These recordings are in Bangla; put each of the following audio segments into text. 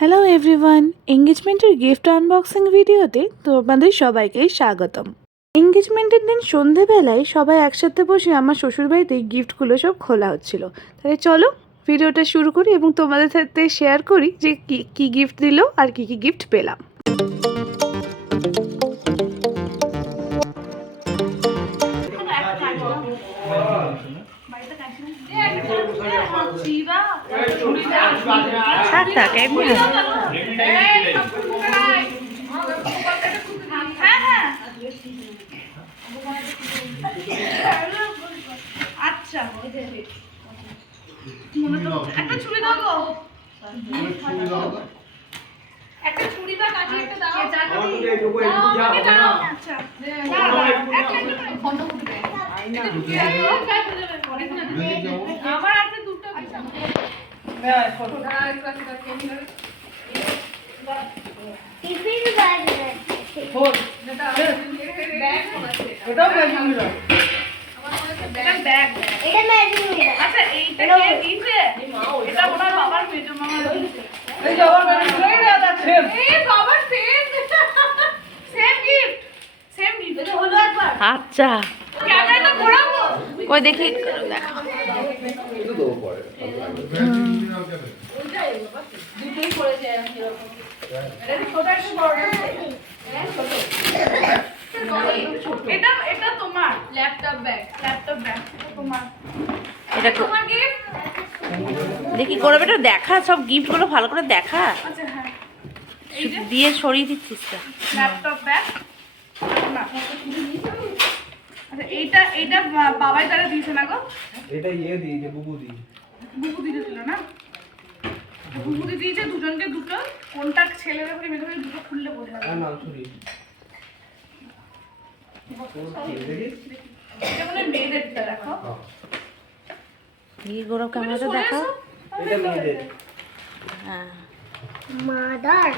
হ্যালো এভরিওয়ান, এঙ্গেজমেন্টের গিফট আনবক্সিং ভিডিওতে তোমাদের সবাইকে স্বাগতম। এঙ্গেজমেন্টের দিন সন্ধেবেলায় সবাই একসাথে বসে আমার শ্বশুরবাড়িতে গিফটগুলো সব খোলা হচ্ছিল। তাহলে চলো ভিডিওটা শুরু করি এবং তোমাদের সাথে শেয়ার করি যে কী গিফট দিল আর কী গিফট পেলাম। আচ্ছা একটা ছুরি দাও গো, একটা ছুরি বা কাঠি একটা দাও। আচ্ছা আমার আছে দুটো। টিফিন ব্যাগ ব্যাগ এটা ম্যাজিক মিরর। আচ্ছা এইটা কে দিয়েছে? এটা ওনার বাবার মেজো মামা দিয়েছে। এই বাবার মেজো মামা আছে। এই বাবার সেম গিফট এটা হলো একবার। আচ্ছা ক্যামেরাটা ঘোরাবো কই দেখি দেখা। একটু দেবো পরে ওইটাই বাবা দুটোই পড়েছে এরকম। এটা ছোট একটা বড় এটা এটা তোমার ল্যাপটপ ব্যাগ তোমার। এটা তোমার গিফট দেখি করে বেটা দেখা, সব গিফটগুলো ভালো করে দেখা। আচ্ছা হ্যাঁ এই যে দিয়ে সরিয়ে দিচ্ছিস তো। Laptop bag. আচ্ছা এইটা এইটা বাবাই তারা দিয়েছে না গো? এটা দিয়েছে বুবুদি দিয়েছিল না? বুবুদি দিয়েছে দুজনকে দুটো। কোনটা ছেলের হবে মেয়েদের হবে দুটো খুললে বোঝা যাবে। না সরি এটা মানে মেয়েদেরটা দেখো। এই গৌরব ক্যামেরাটা দেখা। এটা মেয়েদের হ্যাঁ মাদার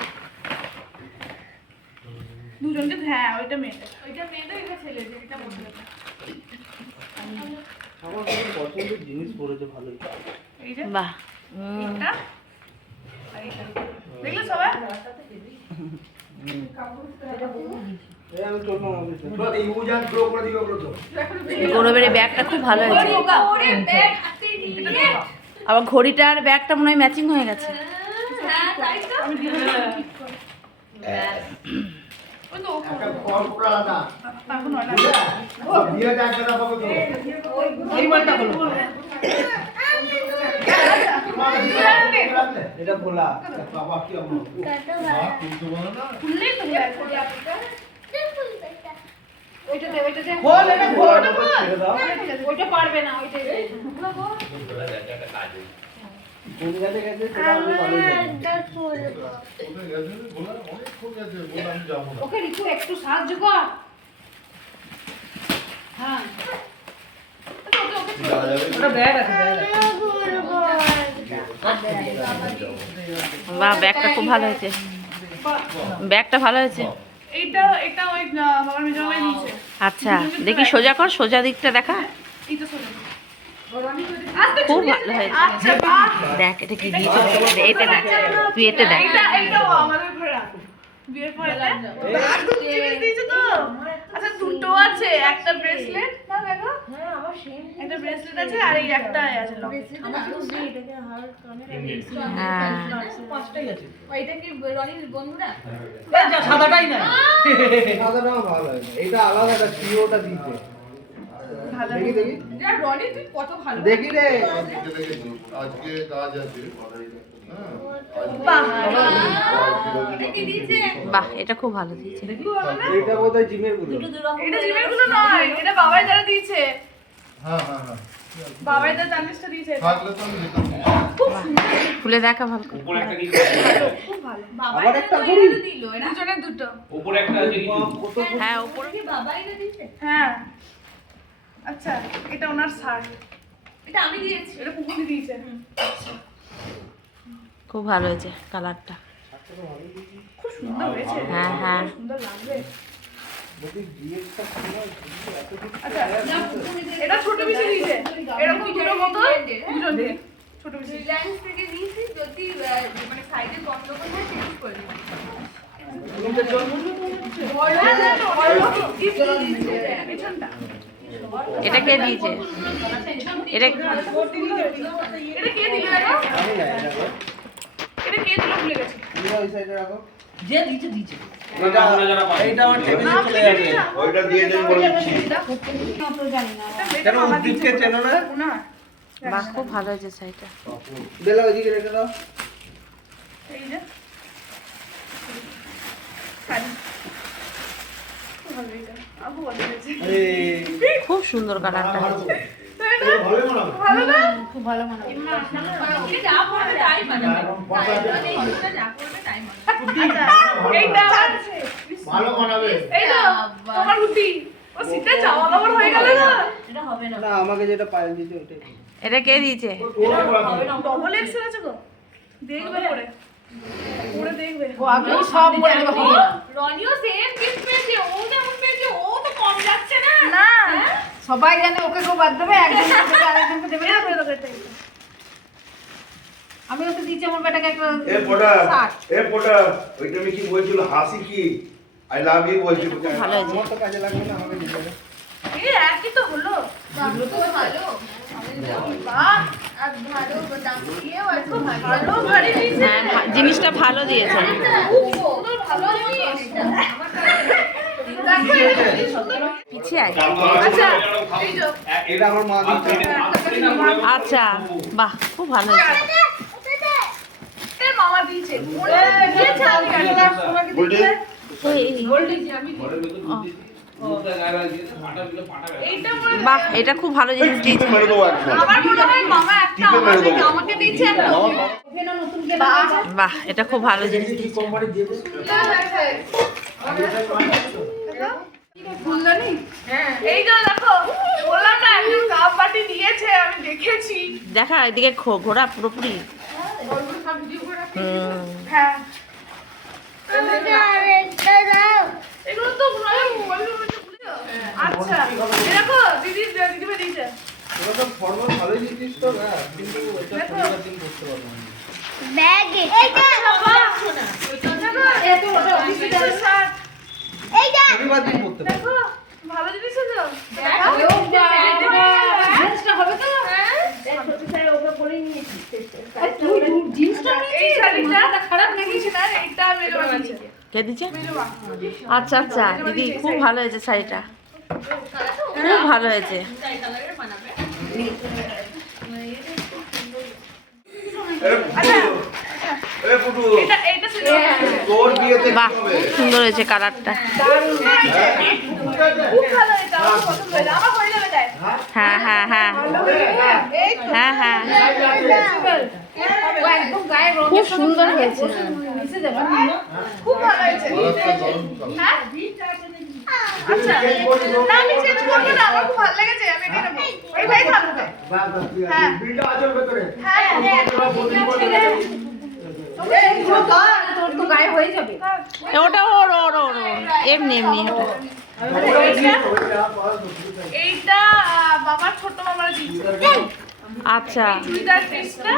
দুজনকে হ্যাঁ ওইটা মেয়েদের এটা ছেলেদের এটা বোঝা আমার খুব পছন্দের জিনিস পড়েছে ভালোই। এই যে বাহ এটা আর এটা দেখলে সবাই এই আমি ছোট মামাকে ছোট এই উজান গ্রো করে দিও বলো তো। গৌরবের এই ব্যাগটা খুব ভালো হয়েছে। ওরে ব্যাগ হাতে দিয়ে আবার ঘড়িটা আর ব্যাগটা মনে হয় ম্যাচিং হয়ে গেছে। হ্যাঁ তাই তো আমি দিয়ে ওই তো একটা ফল পুরা আলাদা এখন হয় না ও দিয়ে দেখ দাদা বাবু তো এই মালটা বলো এটা খোলা বাবা কি আমো খুললেই তো ব্যাগ ওইটা দে খোল এটা খোল ছেড়ে দাও ওইটা পারবে না ওইটা কোন জায়গায় গেছে সেটা আমি ভালোই জানি। ওকে রিকু একটু সাহায্য কর। হ্যাঁ ওটা ব্যাগ আছে বাহ ব্যাগটা খুব ভালো হয়েছে, ব্যাগটা ভালো হয়েছে। এইটা এটা ওই বাবার মেজো মামাই দিয়েছে। আচ্ছা দেখি সোজা কর, সোজা দিকটা দেখা। এইটা শোনো খুব ভালো হয়েছে। আচ্ছা বাহ দেখ এটা কি দিয়েছে, এতে দেখ, তুই এতে দেখ। এইটাও আমাদের ঘরে রাখো বিয়ের পরে জিনিস দিয়েছে তো। আচ্ছা দুটো আছে, একটা ব্রেসলেট না দেখো। হ্যাঁ আমার সেম একটা ব্রেসলেট আছে আর এই একটা আছে লকেট। আমার শুধু এটাকে হার ক্যামেরা হ্যাঁ পাঁচটাই আছে ওইটা কি রনির বন্ধুরা সাদাটাই না সাদাটাও ভালো হয় না এটা আলাদা একটা সিওটা দিতে দেখি দেখি যা রনি তুই কত ভালো দেখি রে আজকে কাজ আছে বাহ কি দিয়েছে বাহ এটা খুব ভালো দিয়েছে। এটা বোধহয় জিমের গুলো এটা জিমের গুলো নয়, এটা বাবাই দ্বারা দিয়েছে। হ্যাঁ হ্যাঁ হ্যাঁ বাবাই দ্বারা জানিসটা দিয়েছে। থাকলে তো আমি যেতাম না। খুলে দেখা ভালো করে। উপরে একটা কিছু খুব ভালো। আবার একটা ঘড়ি দিল দুজনের দুটো। উপরে একটা আছে কিছু কত হ্যাঁ উপরে কি বাবাই না দিয়েছে হ্যাঁ আচ্ছা এটা ওনার শার্ট, এটা আমি দিয়েছি এটা পুকুরি দিয়েছে। খুব ভালো হয়েছে কালারটা। খুব সুন্দর হয়েছে। হ্যাঁ হ্যাঁ সুন্দর লাগবে। যদি ডিএক্সটা পুরো এত কিছু আচ্ছা এটা ছোট পিসি দিয়েছে, এরকম দুটো মতো দুজন দিয়ে ছোট পিসি। রিলায়েন্স থেকে নিয়েছি যদি মানে সাইডে গন্ডগোল হয় চেঞ্জ করে দিবি। এটা কে দিয়েছে? এটা এটা কে দিল এটা কে দিল ভুলে গেছি। ওই সাইডে রাখো। যে দিয়েছে দিয়েছে। এইটা আমার টেবিলে চলে যাবে। ওইটা দিয়ে দেন বলে দিচ্ছি। কেন উদ্দীপকে চেনো না? বাহ, খুব ভালো হয়েছে শাড়িটা। বেলা ওইদিকে রেখে দাও। এই যে শাড়ি খুব ভালো এটা আপু বলে দিয়েছে খুব সুন্দর কালারটা। ভালো না খুব ভালো মানাবে ওকে যা পড়বে তাই মানাবে এটা যা পড়বে তাই মানাবে এইটা ভালো বানাবে। এই তো তোমার বুদ্ধি ও সিটে যাওয়া দাওয়ার হয়ে গেল না এটা হবে না। না আমাকে যেটা পায়েল দিতে ওটাই। এটা কে দিয়েছে? ডবল এক্সেল আছে গো দেখবে পরে পরে দেখবে ও আমি সব বলে দেবো। রনিও সেম গিফট পেয়েছে ও যেমন পেয়েছে ও তো কম যাচ্ছে না সবাই জানে ওকে কেউ বাদ দেবে, একজনকে দেবে আরেকজনকে দেবে না। আমি ওকে দিচ্ছি আমার বেটাকে একটা এ পোটা, শার্ট। এ পোটা, ওইটা আমি কি বলছিল হাসি কি? আই লাভ ইউ বলছিল। ভালো হয়েছে। আমার তো কাজে লাগবে না আমাকে দিতে হবে। এই একই তো হলো ভালো তো ভালো বাহ আর ভালো দাম দিয়েও এত ভালো ভারী দিয়েছে হ্যাঁ, জিনিসটা ভালো দিয়েছে। খুব সুন্দর ভালো জিনিস আমার পিছিয়ে আয়। আচ্ছা এই যে এটা আমার মা দিতে। আচ্ছা, বাহ, খুব ভালো হয়েছে। এর মামা দিয়েছে ওরে দিয়েছে আমি জানি না বলছি এইটা মনে হয় বাহ, এটা খুব ভালো জিনিস টিপে দিয়েছে। মেরে দেবো একদম। আমার মনে হয় মামা একটা টিপে মেরে দেবো। আমাকে দিয়েছে একটা ওভেনও নতুন কে বানিয়েছে। বাহ, এটা খুব ভালো জিনিস দিয়েছে। ফুলদানি হ্যাঁ এই যে দেখো বললাম না একজন কাপ বাটি দিয়েছে আমি দেখেছি দেখা এদিকে ঘোরা পুরোপুরি। হ্যাঁ এগুলো তো মোবাইলের মধ্যে ভুলে যাও। আচ্ছা এই দেখো দিদি দিদিভাই দিয়েছে ওটা তো ফর্মাল ভালোই দিতিস তো না, কিন্তু এটা শনিবার দিন করতে পারবো না। শনিবার দিন করতে পারবো। দেখো ভালো জিনিস আছে তো জিন্সটা হবে তো? এই শাড়িটা খারাপ লেগেছে না এইটা মেরে বানিয়েছে কে দিয়েছে? আচ্ছা আচ্ছা, দিদি খুব ভালো হয়েছে শাড়িটা, খুব ভালো হয়েছে। এ পুটু, এটা এইটা ছিল তোর বিয়েতে বাহ, কি হবে? খুব সুন্দর হয়েছে কালারটা। খুব ভালো এটা আমার পছন্দ হয়েছে আমার হয়ে যাবে তাই হ্যাঁ হ্যাঁ হ্যাঁ এই তো হ্যাঁ হ্যাঁ, ও একদম গায়ে রং খুব সুন্দর হয়েছে। মিশে যাবে না? খুব ভালো হয়েছে ভালো গরম কাল। হ্যাঁ আচ্ছা না আমি চেঞ্জ করবো না আমার খুব ভালো লেগেছে আমি এটা নেবো এই ভাই থাকবে হ্যাঁ হ্যাঁ তোর তো গায়ে হয়ে যাবে। ওটা ওর ওর ওর ওর। এমনি এমনি ওটা। এইটা বাবার ছোট মামারা দিয়েছে আচ্ছা, চুড়িদার পিসটা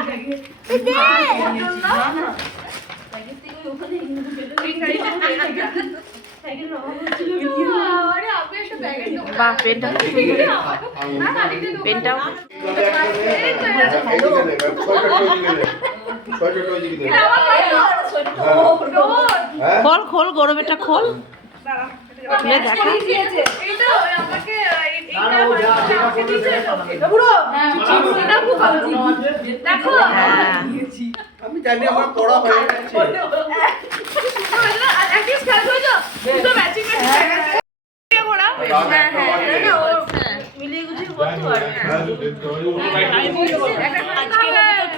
বাহ, পেনটা খুব সুন্দর। পেনটাও খোল খোল, গরমেরটা খোল, খুলে দেখা। এইটা আমাকে এইটা আমাকে দিয়েছে এটা পুরো এটা খুব ভালো দেখো হ্যাঁ, আমি জানি আমার পড়া হয়ে গেছে। অ্যাটলিস্ট খেয়াল করেছো দুটো ম্যাচিং ম্যাচিং ঘোড়া হ্যাঁ হ্যাঁ মিলিয়ে গুছিয়ে বলতে পারবে আজকে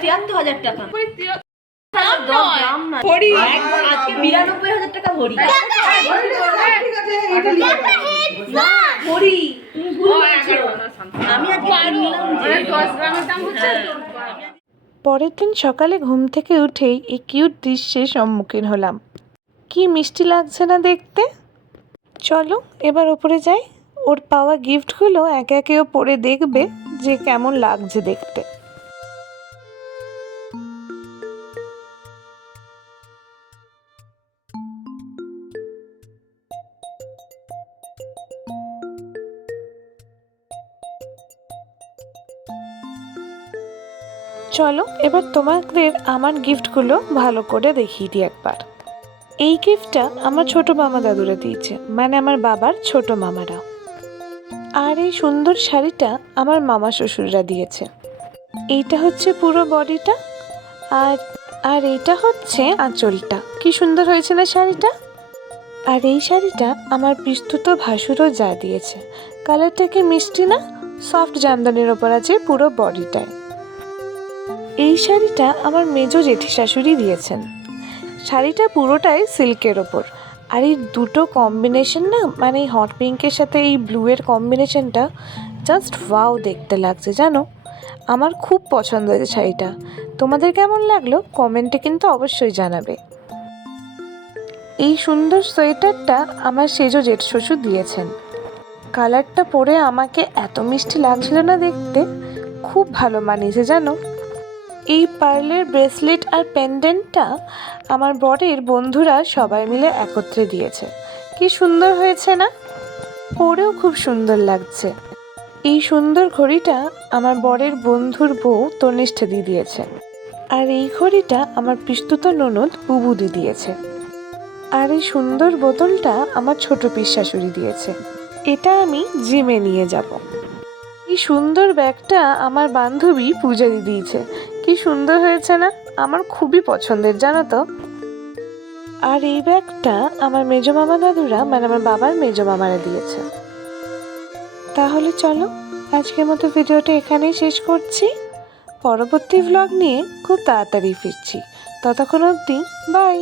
73,000 টাকা। ভরি আজকে 92,000 টাকা ভরি। ভরি আমি আজকে নিলাম যে 10 গ্রামের দাম হচ্ছে পরের দিন সকালে ঘুম থেকে উঠেই এই কিউট দৃশ্যের সম্মুখীন হলাম। কি মিষ্টি লাগছে না দেখতে। চলো এবার ওপরে যাই, ওর পাওয়া গিফটগুলো একে একে ও পরে দেখবে যে কেমন লাগছে দেখতে। চলো এবার তোমাদের আমার গিফটগুলো ভালো করে দেখিয়ে দিই একবার। এই গিফটটা আমার ছোট মামা দাদুরা দিয়েছে, মানে আমার বাবার ছোট মামারা। আর এই সুন্দর শাড়িটা আমার মামা শ্বশুররা দিয়েছে। এইটা হচ্ছে পুরো বডিটা, আর আর এইটা হচ্ছে আঁচলটা। কি সুন্দর হয়েছে না শাড়িটা? আর এই শাড়িটা আমার পিস্তুত ভাসুরও যা দিয়েছে। কালারটা কি মিষ্টি না? সফট জামদানির ওপর আছে পুরো বডিটায়। এই শাড়িটা আমার মেজো জেঠি শাশুড়ি দিয়েছেন। শাড়িটা পুরোটাই সিল্কের ওপর, আর এই দুটো কম্বিনেশন না, মানে এই হট পিঙ্কের সাথে এই ব্লুয়ের কম্বিনেশনটা জাস্ট ওয়াও দেখতে লাগছে জানো। আমার খুব পছন্দ হয়েছে শাড়িটা। তোমাদের কেমন লাগলো কমেন্টে কিন্তু অবশ্যই জানাবে। এই সুন্দর সোয়েটারটা আমার সেজো জেঠ শ্বশুর দিয়েছেন। কালারটা পরে আমাকে এত মিষ্টি লাগছিল না দেখতে, খুব ভালো মানিয়েছে জানো। এই পার্লের ব্রেসলেট আর পেন্ডেন্টটা আমার বরের বন্ধুরা সবাই মিলে একত্রে দিয়েছে। কি সুন্দর হয়েছে না? পরেও খুব সুন্দর লাগছে। এই সুন্দর ঘড়িটা আমার বরের বন্ধুর বউ তনিষ্ঠা দি দিয়েছে। আর এই ঘড়িটা আমার পিস্তুত ননদ বুবুদি দিয়েছে। আর এই সুন্দর বোতলটা আমার ছোট পিস শাশুড়ি দিয়েছে। এটা আমি জিমে নিয়ে যাব। এই সুন্দর ব্যাগটা আমার বান্ধবী পূজাদি দিয়েছে। কি সুন্দর হয়েছে না? আমার খুবই পছন্দের জানো তো। আর এই ব্যাগটা আমার মেজো মামা দাদুরা, মানে আমার বাবার মেজো মামারা দিয়েছে। তাহলে চলো আজকের মতো ভিডিওটা এখানেই শেষ করছি। পরবর্তী ভ্লগ নিয়ে খুব তাড়াতাড়ি ফিরছি। ততক্ষণ অবধি বাই।